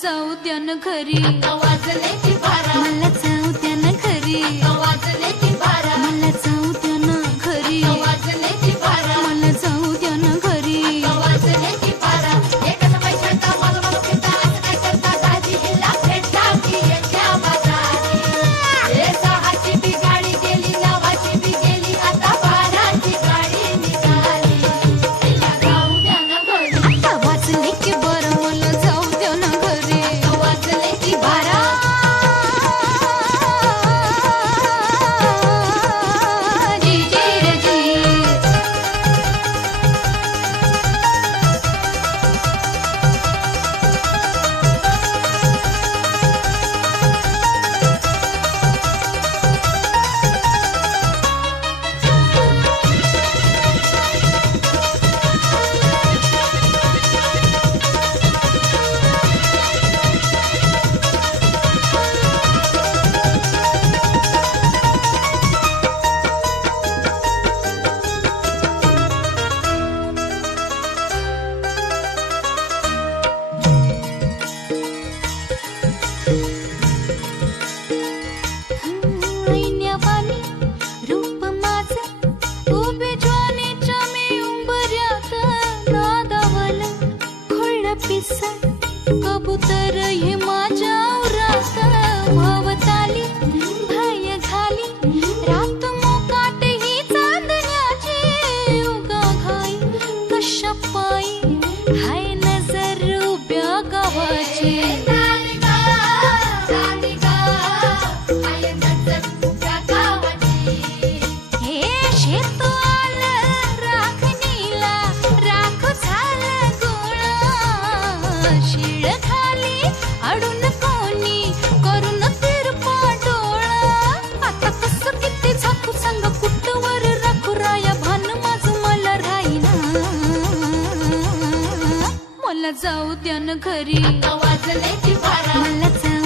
जाऊ द्या न घरी, वाजले की बारा, मला जाऊ द्या न घरी, वाजले की बारा, मला जाऊ द्या न घरी, वाजले की बारा, मला जाऊ द्या न घरी. वाजले की बारा. एकच पैशाचा मला पिता काय करता दाजी हिला भेटला की याच्या बाजारी. हे सहाची बी गाडी गेली, नवाची बी गेली, आता बाराची गाडी निघाली. हिला जाऊ द्या ना घरी, आता वाजले की बरं, मला जाऊ द्या न घरी. वाजले की बारा. जी जी रे जी. ऐन्यावानी रूप माझं, उभे ज्वानीच्या मी उंबऱ्यात नादावलं. खुळं पिसं कबूतर हे माझ्या उरात वावताली, भय झाली रात मोकाट ही चांदण्याची. उगा घाई कशा पायी हाय नजर उभ्या गावाची. हे शेत आलं राखणीला, राख झालं गोळा. शिळ खाली अडून कोणी करून तिरपा डोळा. आता कसं किती झाकू सांग, कुठवर राखू राया भान माझं मला राहीना. मला जाऊ द्या न घरी, वाजले की बारा, मला जाऊ